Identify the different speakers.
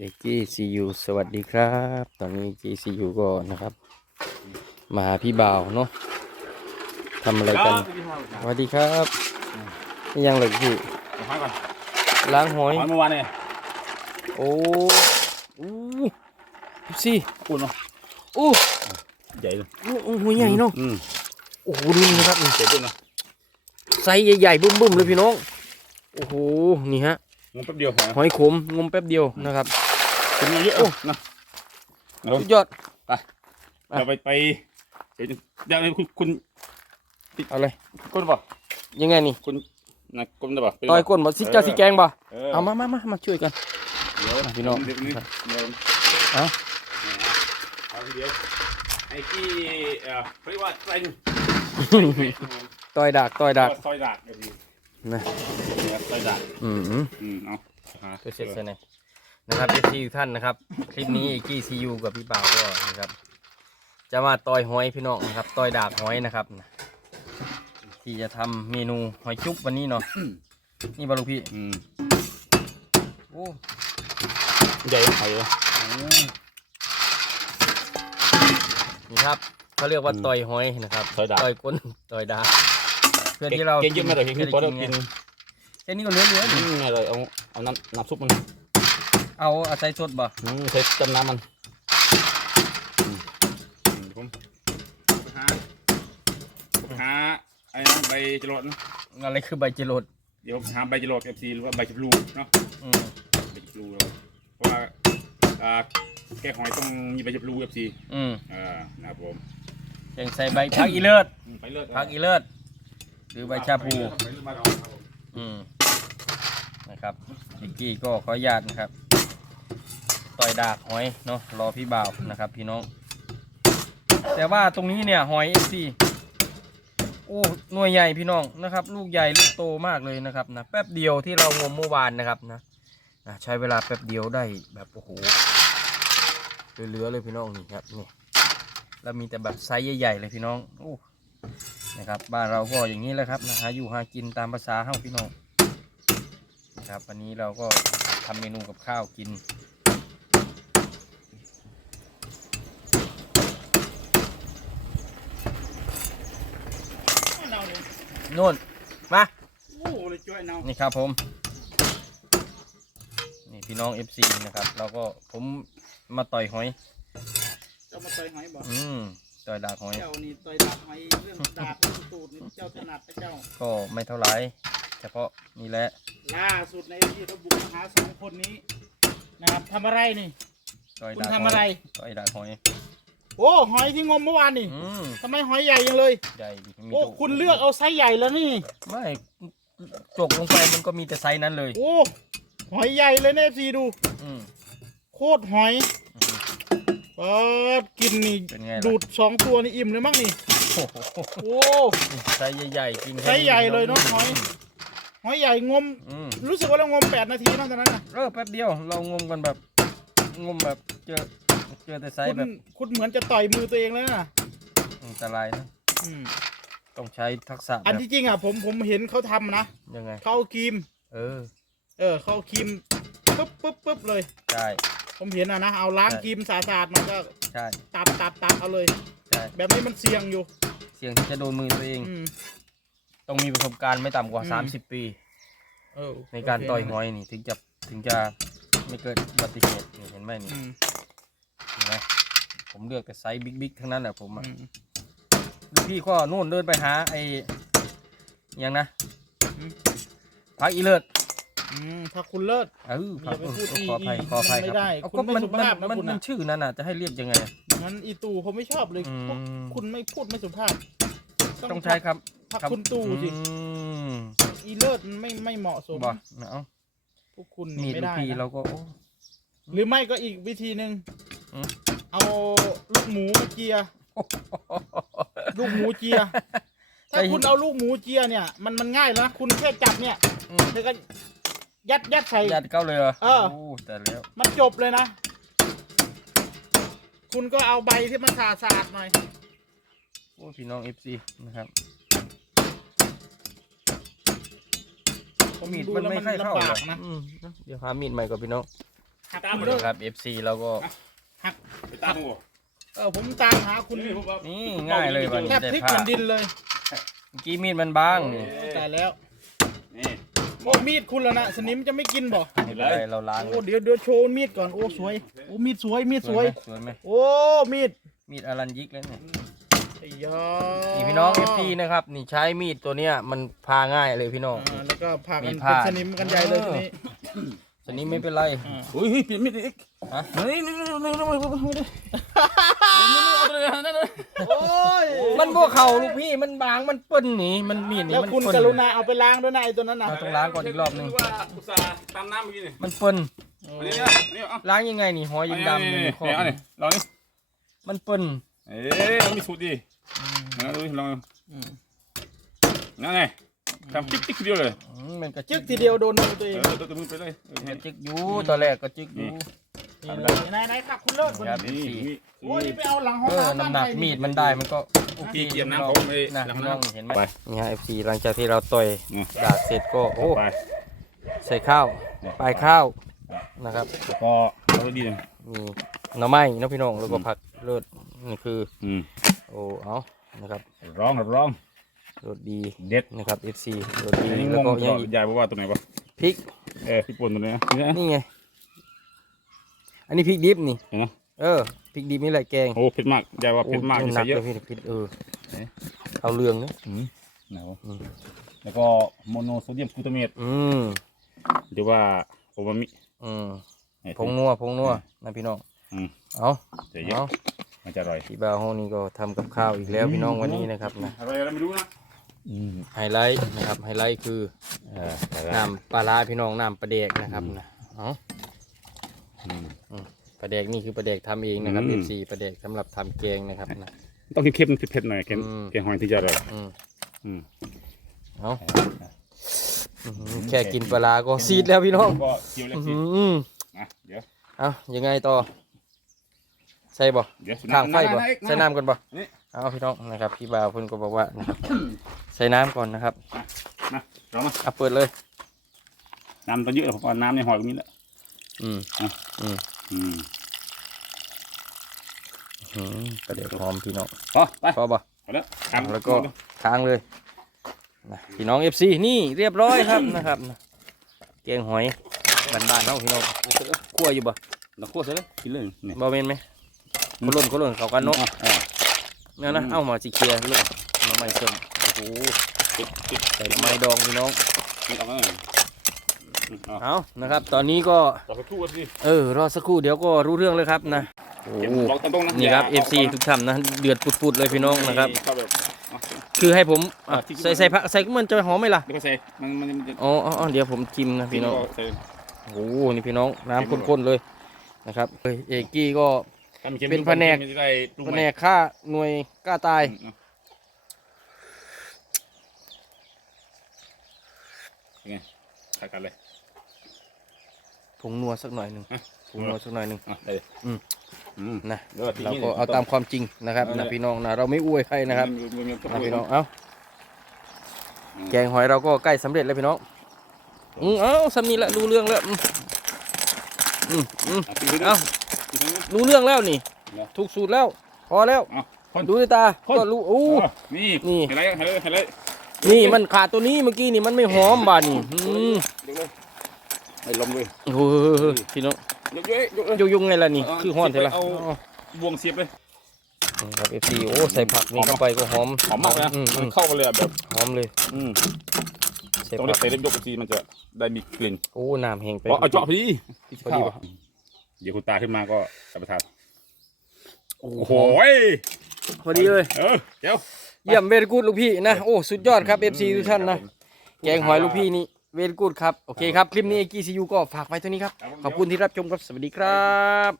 Speaker 1: เอกกี้ซียูสวัสดีครับ ตอนนี้จีซียูก็นะครับ มาหาพี่บ่าวเนาะทำอะไรกันสวัสดีครับนี่ยังเหลือพี่
Speaker 2: พักก่อน
Speaker 1: ล้างหอย
Speaker 2: หอยเมื่อวานเนี่ย
Speaker 1: โอ้อู้สิ
Speaker 2: อุ่นเนาะ
Speaker 1: อู้
Speaker 2: ใหญ่เลย
Speaker 1: อู้อู้หัวใหญ่เนาะ
Speaker 2: อืม
Speaker 1: โอ้โหดูนี่นะครับนี่
Speaker 2: เจ็บด้วยเนาะ
Speaker 1: ไซส์ใหญ่ๆบึ้มๆเลยพี่น้องโอ้โหนี่ฮะ
Speaker 2: งงแป๊บเดียวหอย
Speaker 1: หอยขมงมแป๊บเดียวนะครับ
Speaker 2: คุณเยอะๆนะเดี๋ยว
Speaker 1: สุดยอดอะ
Speaker 2: เราไปไปเดี๋ยวเดี๋ยวคุณคุณ
Speaker 1: เอาเลย
Speaker 2: ก้นป่ะ
Speaker 1: ยังไงนี่
Speaker 2: คุณนะก้นได้ป่ะ
Speaker 1: ต่อยก้นบ่สิจ้าสิแกงบ่
Speaker 2: เออ
Speaker 1: เอามามามามาช่วยกัน
Speaker 2: เดี๋ยว
Speaker 1: พี่น้อง
Speaker 2: เดี๋ยวนี้เดี๋ยว
Speaker 1: เอา
Speaker 2: เอาทีเดียวไอ้ที่เอ่อเขาเรียกว่าอะไรนี่
Speaker 1: ต่อยดากต่อยดาก
Speaker 2: ซอยดากเดี๋ยวนี้
Speaker 1: นะ
Speaker 2: เนี่ยซอยดาก
Speaker 1: อืม
Speaker 2: อืมเอาหา
Speaker 1: ตัวเสร็จเสร็จไหน นะครับเอฟซีท่านนะครับ คลิปนี้กี้ซียูกับพี่บ่าวก็นะครับ จะมาต่อยหอยพี่น้องนะครับต่อยดากหอยนะครับ ที่จะทำเมนูหอยจุ๊บวันนี้เนาะนี่บาลูกพี่
Speaker 2: อืม
Speaker 1: โอ้
Speaker 2: ใหญ่หอยเหรอ
Speaker 1: นี่ครับเขาเรียกว่าต่อยหอยนะครับ
Speaker 2: ซอยดาก
Speaker 1: ต่อยก้นต่อยดากเพื่อนที่เรา
Speaker 2: เก่งเยอะไหมเลยเก่งพอเรากิน
Speaker 1: แค่นี้ก็เหลือเหลือ
Speaker 2: อืมไงเลยเอาเอาน้ำน้ำซุปมัน
Speaker 1: เอาอาศัยสดบ่
Speaker 2: อืมใช้จำน้ำมันอืมผมหาผมหาไอ้นั่นใบจรวดนะ
Speaker 1: อะไรคือใบจิโรด
Speaker 2: เดี๋ยวผมหาใบจรวดเอฟซีหรือว่าใบจบลูเนาะ
Speaker 1: อืม
Speaker 2: ใบจบลูเราเพราะว่าอ่าแกงหอยต้องมีใบจบลูเอฟซี
Speaker 1: อืม
Speaker 2: อ่านะครับผม
Speaker 1: แกงใส่ใบพักอีเลิศ
Speaker 2: อืมไปเลิศ
Speaker 1: พักอีเลิศหรือใบชาพู
Speaker 2: ไปเลิศมาลองครับผม
Speaker 1: อืมนะครับพิกกี้ก็ขออนุญาตนะครับต่ อยดากหอยเนาะรอพี่บ่าวนะครับพี่น้อง แต่ว่าตรงนี้เนี่ยหอยเอซีโอ้หน่วยใหญ่พี่น้องนะครับ ลูกใหญ่ลูกโตมากเลยนะครับนะแป๊บเดียวที่เรางมเมื่อวานนะครับนะนะใช้เวลาแป๊บเดียวได้แบบโอ้โหเหลือเลยพี่น้องนี่ครับนี่แล้วมีแต่แบบไซส์ใหญ่ๆเลยพี่น้องโอ้นะครับบ้านเราก็อย่างนี้แหละครับนะหาอยู่หากินตามภาษาเฮ้าพี่น้องนะครับวันนี้เราก็ทำเมนูกับข้าวกิน นู่นมา
Speaker 2: โอ้เลยช่วยเนา
Speaker 1: นี่ครับผม นี่พี่น้อง FC นะครับ เราก็ผมมาต่อยหอย
Speaker 3: เจ้ามาต่อยหอยบอก
Speaker 1: อืมต่อยดากหอย
Speaker 3: เจ้านี่ต่อยดาบหอยเรื่องดาบเรื่องตูดนี่เจ้าถนัดนะเจ้า
Speaker 1: ก็ไม่เท่าไหร่เฉพาะนี่แหละ
Speaker 3: ล่าสุดในที่ระบุมาหาสองคนนี้นะครับทำอะไรนี่
Speaker 1: ต่อย
Speaker 3: คุณ
Speaker 1: ดากห
Speaker 3: ทำอะไร
Speaker 1: อยต่อยดากหอย
Speaker 3: โอ้หอยที่งมเมื่อวานนี่
Speaker 1: อืม
Speaker 3: ทำไมหอยใหญ่ยังเลย
Speaker 1: ใหญ่ดิมี
Speaker 3: โอ้
Speaker 1: ตัว
Speaker 3: คุณเลือกเอาไซส์ใหญ่แล้วนี่
Speaker 1: ไม่จกลงไปมันก็มีแต่ไซส์นั้นเลย
Speaker 3: โอ้หอยใหญ่เลยนะซีดู
Speaker 1: อืม
Speaker 3: โคตรหอยเออกินนี่
Speaker 1: เป็นไงล่ะ
Speaker 3: ดูดสองตัวนี่อิ่มเลยมั้งนี่
Speaker 1: โอ้โห
Speaker 3: โอ้
Speaker 1: ไซส์ใหญ่ๆกินแค่
Speaker 3: ไซส์ใหญ่เลยเนอะหอยหอยใหญ่งม
Speaker 1: อืม
Speaker 3: รู้สึกว่าเรางมแปดนาทีเนอกจากนั้นนะ
Speaker 1: เออแป๊บเดียวเรางมกันแบบงมแบบเจอ เจอแต่ไซ
Speaker 3: คุ
Speaker 1: ส์
Speaker 3: ณ
Speaker 1: แบบ
Speaker 3: คุณเหมือนจะต่อยมือตัวเองเลยนะ
Speaker 1: อันตรายนะ
Speaker 3: อืม
Speaker 1: ต้องใช้ทักษะ
Speaker 3: อัน
Speaker 1: แบบ
Speaker 3: ที่จริงอะผมผมเห็นเขาทำนะ
Speaker 1: ยังไง
Speaker 3: เขาเอาครีม
Speaker 1: เออ
Speaker 3: เออเขาเอาครีมปุ๊บปุ๊บปุ๊บเลย
Speaker 1: ใช่
Speaker 3: ผมเห็นอะนะเอาล้าง
Speaker 1: ใช่
Speaker 3: ครีมสะอาดๆมันก็
Speaker 1: ใช่
Speaker 3: ตัดตัดตัดเอาเลย
Speaker 1: ใช่
Speaker 3: แบบนี้มันเสี่ยงอยู่
Speaker 1: เสี่ยงที่จะโดนมือตัวเอง
Speaker 3: อืม
Speaker 1: ต้องมีประสบการณ์ไม่ต่ำกว่า
Speaker 3: อืม
Speaker 1: 30 ปี
Speaker 3: เออ
Speaker 1: ในการ
Speaker 3: โเค
Speaker 1: ต่อยหอยนี่ถึงจะถึงจะไม่เกิดอุบัติเหตุนี่เห็นไหมนี่
Speaker 3: อืม
Speaker 1: เห็นไหมผมเลือกแต่ไซส์บิ๊กๆทั้งนั้นแหละผมอะ
Speaker 3: อืม
Speaker 1: ลูกพี่ก็นู่นเดินไปหาไอ้ยังนะ
Speaker 3: อืม
Speaker 1: พักอีเลิศ
Speaker 3: อืมถ้าคุณเลิศ
Speaker 1: เออพัก
Speaker 3: อย่าไปพูด
Speaker 1: เออ
Speaker 3: อี
Speaker 1: ขออภัย
Speaker 3: อี
Speaker 1: ขออภัย
Speaker 3: มันไม่
Speaker 1: ครับ
Speaker 3: ได้
Speaker 1: เอา
Speaker 3: คุณ
Speaker 1: ก็
Speaker 3: ไม่
Speaker 1: มัน
Speaker 3: สุ
Speaker 1: มัน
Speaker 3: ภาพนะ
Speaker 1: มัน
Speaker 3: คุณ
Speaker 1: มัน
Speaker 3: น่ะ
Speaker 1: ชื่อนั้นอะจะให้เรียกยังไงอะ
Speaker 3: งั้นอีตู่ผมไม่ชอบเลย
Speaker 1: อืม
Speaker 3: พวกคุณไม่พูดไม่สุภาพ
Speaker 1: ต้องใช้ครับ
Speaker 3: พัก
Speaker 1: รับ
Speaker 3: คุณตู่สิ
Speaker 1: อืม
Speaker 3: อีเลิศมันไม่ไม่เหมาะสม
Speaker 1: บ่เนาะ
Speaker 3: พวกคุณ
Speaker 1: มี
Speaker 3: นี่
Speaker 1: ด
Speaker 3: ไม่
Speaker 1: ลูก
Speaker 3: ได้
Speaker 1: พี่
Speaker 3: นะ
Speaker 1: เราก็โอ้
Speaker 3: หรือไม่ก็อีกวิธีหนึ่ง
Speaker 1: อืม
Speaker 3: เอาลูกหมูมาเจีย ลูกหมูเจีย ถ้า
Speaker 1: ใจ
Speaker 3: คุณเอาลูกหมูเจียเนี่ย มันมันง่ายแล้วนะคุณแค่จับเนี่ย
Speaker 1: อืม
Speaker 3: แล้วก็ยัดยัดใส่
Speaker 1: ยัดเข้าเลยเหรอ
Speaker 3: เออ
Speaker 1: โอ้แต่แล้ว
Speaker 3: มันจบเลยนะ คุณก็เอาใบที่มันสะอาดๆหน่อย
Speaker 1: โอ้พี่น้องเอฟซีนะครับ
Speaker 3: ผม
Speaker 1: มีด
Speaker 3: ดู
Speaker 1: มัน
Speaker 3: แล้ว
Speaker 1: ไม่
Speaker 3: มัน
Speaker 1: ค่อยเข้า
Speaker 3: ลำ
Speaker 1: หร
Speaker 3: บา
Speaker 1: อก
Speaker 3: กนะ
Speaker 1: อืมเดี๋ยวหามีดใหม่ก่อนพี่น้อง
Speaker 3: หัก
Speaker 2: ตาม
Speaker 3: คุณ
Speaker 2: มา
Speaker 3: เลิ
Speaker 2: ดู
Speaker 3: ก
Speaker 1: ครับ FC เราก็
Speaker 2: ไป ตามหัว
Speaker 3: เออผมตามหาคุณ
Speaker 2: นี่ผมว่า
Speaker 1: นี่ง่ายเลยวัน
Speaker 3: แท
Speaker 1: นี้
Speaker 3: บ
Speaker 1: ได้
Speaker 3: พลิก
Speaker 1: ผ้า
Speaker 3: แผ่นดินเลย
Speaker 1: เมื่อกี้มีดมันบางนี่
Speaker 3: ตายแล้ว
Speaker 2: นี่
Speaker 3: โอ้มีดคุณแล้วนะสนิมจะไม่กินบ่
Speaker 1: ไม่เป็นไรเราล้างเล
Speaker 3: โอ้
Speaker 1: ย
Speaker 3: เดี๋ยวเดี๋ยวโชว์มีดก่อนโอ้สวยโอ้มีดสวยมีดสวย
Speaker 1: สวยไหม
Speaker 3: โอ้มีด
Speaker 1: มีดอลันยิกแล้วเนี่ย
Speaker 3: ไอ้ยา
Speaker 1: นี่พี่น้อง FC นะครับ นี่ใช้มีดตัวเนี้ยมันพาง่ายเลยพี่น้อง
Speaker 3: อ่าแล้วก็พากัน
Speaker 1: มี
Speaker 3: เป็น
Speaker 1: ผ้า
Speaker 3: สนิมกันใหญ่เลยทีนี้
Speaker 1: สนี้ไม่เป็นไร
Speaker 2: อุ้ยเปลี่ยนมีดอีก
Speaker 1: ฮะ
Speaker 2: นี่นี่นี่นี่นี่นี่
Speaker 3: โอ้ย
Speaker 1: มันบวกเข่าลูกพี่มันบางมันเปิ้นหนีมันมีดนี่
Speaker 3: แล้ว
Speaker 1: มัน
Speaker 3: คุณ
Speaker 1: เปิ้น
Speaker 3: กรุณาเอาไปล้างด้วยนะไอ้ตัวนั้นนะ
Speaker 1: เราต้องล้างก่อนอีกรอบหนึง
Speaker 2: ว่าอุตส่าห์ตามน้ำเมื่อกี้นี่
Speaker 1: มันเปิ้น
Speaker 2: อันนี้นี่เอา
Speaker 1: ล้างยังไงนี่หอยยังดำอยู่ใน
Speaker 2: นี่
Speaker 1: คอ
Speaker 2: เอานี่ลองนี่
Speaker 1: มันเปิ้น
Speaker 2: เอ๊ะมันมีสูตรดีลองดูลอง
Speaker 3: อืม
Speaker 2: นั่นไง ทำติ๊กติ๊กเดียวเลย
Speaker 1: อืมมันก็
Speaker 3: จึ๊กทีเดียวโดนมือตัวเอ
Speaker 2: เองอตัวมือไปเลยเออ
Speaker 1: มั
Speaker 2: เห็
Speaker 1: น
Speaker 2: น
Speaker 1: จึกอยู่ตอนแรกก็จึกอยู่
Speaker 3: นี่เลยไหนไหนครับคุณเลิศ
Speaker 1: ครับ
Speaker 2: นี่
Speaker 1: FC
Speaker 2: นี่
Speaker 3: โอ้ยนี่ไปเอาหลังห้อง
Speaker 1: เออ
Speaker 3: น้ำ
Speaker 1: น้ำหนัก
Speaker 3: บ้าใคร
Speaker 1: มีดมันได้มันก็โอเค
Speaker 2: พี่เกียมน้ำ
Speaker 1: พี่
Speaker 2: เขาไป
Speaker 1: นะ
Speaker 2: หลัง
Speaker 1: พี่
Speaker 2: น้
Speaker 1: น้องเห็นไหม
Speaker 2: ไป
Speaker 1: นี่ฮะ FC หลังจากที่เราต่อย
Speaker 2: อืม
Speaker 1: ดาดเสร็จก็โอ้
Speaker 2: ไป
Speaker 1: ใส่ข้าวปลายข้าวนะครับ
Speaker 2: แล้วก็เอาไปดีเลย
Speaker 1: มีหน่อไม้เนาะพี่น้องแล้วก็ผักเลือดนี่คือ
Speaker 2: อืม
Speaker 1: โอ้เอานะครับ
Speaker 2: ร้องร้อง
Speaker 1: รสดี
Speaker 2: เด็ด
Speaker 1: นะครับ FC รสดี
Speaker 2: อันนี้ง
Speaker 1: แล้ว
Speaker 2: ง
Speaker 1: ก็
Speaker 2: ก็
Speaker 1: ยังอีก
Speaker 2: ยายบอกว่าตัวไหนวะ
Speaker 1: พริก
Speaker 2: เออพี่ปนตัวไหนนะนี่นะ
Speaker 1: นี่ไงอันนี้พริกดิบนี่
Speaker 2: เห็นไหม
Speaker 1: เออพริกดิบนี่แหละแกง
Speaker 2: โอ้เผ็ดมากยายว่าเผ็ดมาก
Speaker 1: โอ้
Speaker 2: ที่
Speaker 1: หนั
Speaker 2: ใส่
Speaker 1: ก
Speaker 2: เย
Speaker 1: เล
Speaker 2: อะ
Speaker 1: ยพี่พริกเออ
Speaker 2: เอ๊ะ
Speaker 1: เอาเรื่องนะ
Speaker 2: อืมไหนวะ
Speaker 1: อืม
Speaker 2: แล้วก็โมโนโซเดียมกลูตาเมต
Speaker 1: อืม
Speaker 2: หรือว่าโอมามิ
Speaker 1: อืม
Speaker 2: ไอ้
Speaker 1: ผงนัวผงนัวนะพี่น้อง
Speaker 2: อืม
Speaker 1: เอา
Speaker 2: ใส่เยอะ
Speaker 1: เอา
Speaker 2: มันจะอร่อย
Speaker 1: พี่บ่าวห้องนี้ก็ทำกับข้าวอีกแล้วพี่น้องวันนี้นะครับนะ
Speaker 2: อะไรอะไรไม่รู้นะอืม
Speaker 1: ไฮไลท์นะครับไฮไลท์คือ
Speaker 2: เออ
Speaker 1: น้ำปลาร้าพี่น้องน้ำปลาแดกนะครับนะเอา
Speaker 2: อืม
Speaker 1: ปลาแดกนี่คือปลาแดกทำเองนะครับ
Speaker 2: อืม
Speaker 1: FC ปลาแดกสำหรับทำแกงนะครับนะ
Speaker 2: ต้องเค็มๆเผ็ดๆหน่อยเค็ม
Speaker 1: อืม
Speaker 2: เค็มหอยที่จะอร่อย
Speaker 1: อืม
Speaker 2: อืม
Speaker 1: เอาอื้อหือแค่กินปลาร้าก็ซีดแล้วพี่น้อง
Speaker 2: ก็เคี่ยวแล้ว
Speaker 1: อื้อ
Speaker 2: สิ
Speaker 1: หือ
Speaker 2: นะเดี๋ยว
Speaker 1: เอายังไงต่อ ใส่บ่
Speaker 2: เดี๋ยว
Speaker 1: ข้างไฟบ่
Speaker 2: ๆๆๆ
Speaker 1: ใส่น้ำก่อนบ่
Speaker 2: นี่
Speaker 1: เอาพี่น้องนะครับพี่บ่าวเพิ่นก็บอกว่านะครับใส่น้ำก่อนนะครับ
Speaker 2: นะลองมา
Speaker 1: เอาเปิดเลย
Speaker 2: น้ำต้องเยอะเพราะว่าน้ำในหอยตรงนี้แหละ
Speaker 1: อืม
Speaker 2: อะ
Speaker 1: อืม
Speaker 2: อืม
Speaker 1: อืมปลาแดกหอมพี่น้อง
Speaker 2: พอไป
Speaker 1: พอบ่
Speaker 2: พอแล้วทำ
Speaker 1: แล้วก็ ค้างเลยนะพี่น้อง FC นี่เรียบร้อยครับ นะครับนะแกงหอยบ้านๆเนาะพี่น้องคั่วอยู่บ่
Speaker 2: เราคั่วเสร็จแล้วกินเลยนี่
Speaker 1: บ่แม่นไหมโคล่นโคล่นเข้ากันเนาะ
Speaker 2: อะอะ
Speaker 1: เนี่ยนะ
Speaker 2: อืม
Speaker 1: เอามาสิเคลียร์ลูกหน้ำไม้ส้มโอ้โห
Speaker 2: ปิดปิด
Speaker 1: ใส่หน้ำไม้ดองพี่น้อง
Speaker 2: ปิดออกมาเลยอืมเอา
Speaker 1: เอานะครับ ตอนนี้ก็
Speaker 2: เราไปคู่กันสิ
Speaker 1: เออ รอสักครู่เดี๋ยวก็รู้เรื่องเลยครับนะโอ้
Speaker 2: เก็บ
Speaker 1: โห
Speaker 2: ลองตรงๆนะ
Speaker 1: นี่ครับ
Speaker 2: อย่า
Speaker 1: FC ทุกท่านนะ เดือดปุดๆเลยพี่น้องนะครับ
Speaker 2: เข้าแบบเอา
Speaker 1: คือให้ผมอะ
Speaker 2: อะที่
Speaker 1: ใส่ใส่ผักใส่มันจะหอมไหมล่ะ
Speaker 2: เดี๋ยวก็ใส่มันมันมันจะ
Speaker 1: อ๋ออ๋ออ๋อเดี๋ยวผมชิมนะพี่น้อง
Speaker 2: ใส่
Speaker 1: โอ้โหนี่พี่น้องน้ำข้นๆเลยนะครับเอ้ยเอกกี้ก็
Speaker 2: ถ้ามีค็ม
Speaker 1: เป็นแผนก
Speaker 2: มันจะได้ปรุง
Speaker 1: แผ
Speaker 2: ใหม่
Speaker 1: นกฆ่าหน่วยกล้าตาย
Speaker 2: อืมเอาเป็นไงถ่ายกันเลย
Speaker 1: ผงนัวสักหน่อยหนึ่ง
Speaker 2: ฮะ
Speaker 1: ผงนัวสักหน่อยหนึ่ง
Speaker 2: อะได้เลย
Speaker 1: อืม
Speaker 2: อืม
Speaker 1: นะ
Speaker 2: เดี๋ยวที
Speaker 1: เรา
Speaker 2: นี้
Speaker 1: ก็เอาตามความจริงนะครับ
Speaker 2: เอา
Speaker 1: นะ
Speaker 2: เลย
Speaker 1: พี่น้องนะเราไม่อวยใครนะครับ
Speaker 2: มีมีมี
Speaker 1: นะพี่น้องเอ้า
Speaker 2: อืม
Speaker 1: แกงหอยเราก็ใกล้สำเร็จแล้วพี่น้องอืมเอ้าสำนีละรู้เรื่องแล้วอืมอืมอืม
Speaker 2: อะกินไปด้วย
Speaker 1: เอ้า
Speaker 2: กินไปด้วย
Speaker 1: รู้เรื่องแล้วนี่
Speaker 2: เหรอ
Speaker 1: ถูกสูตรแล้ว พอแล้ว
Speaker 2: เอาคน
Speaker 1: ดูด้วยตา
Speaker 2: คน
Speaker 1: ก็รู้อู้
Speaker 2: เออนี่
Speaker 1: นี่
Speaker 2: เห็นไรเห็นไรเห็นไร
Speaker 1: นี่มันขาดตัวนี้เมื่อกี้นี่มันไม่หอมบาดนี่อืม
Speaker 2: ยกเลยให้ลมเลย
Speaker 1: โอ้โหพี่น้อง
Speaker 2: ยกเลยยกเลย
Speaker 1: ยกยุงไงล่ะนี่
Speaker 2: เอา
Speaker 1: คือห้อนเถอะละ
Speaker 2: เอาบวงเสียบเลย
Speaker 1: นี่ครับเอฟซีโอ้ใส่ผักนี่
Speaker 2: หอม
Speaker 1: เข้าไปก็หอม
Speaker 2: หอมมากเลยนะ
Speaker 1: อืมอื
Speaker 2: มัน
Speaker 1: ม
Speaker 2: เข้ากันเลยอะแบบ
Speaker 1: หอมเลย
Speaker 2: อืม
Speaker 1: ใส่
Speaker 2: ต้อง
Speaker 1: ผั
Speaker 2: ได้
Speaker 1: ก
Speaker 2: ใส่เล็บยกทีมันจะได้มีกลิ่น
Speaker 1: โอ้น้ำแห้งไป
Speaker 2: อ๋อเอาเจาะพอดี
Speaker 1: พอดีป่ะ
Speaker 2: เดี๋ยวคุณตาขึ้นมาก็รับประทาน
Speaker 1: โอ้
Speaker 2: โอ้
Speaker 1: โห
Speaker 2: โห
Speaker 1: พอดีเลย
Speaker 2: เออเจ้า
Speaker 1: เยี่ยมเวรกูดลูกพี่นะโอ้สุดยอดครับ FC ทุกท่านนะแกงหอยลูกพี่นี่เวรกูดครับโอเคครับคลิปนี้กีซียูก็ฝากไว้เท่านี้ครับขอบคุณที่รับชมครับสวัสดีครับ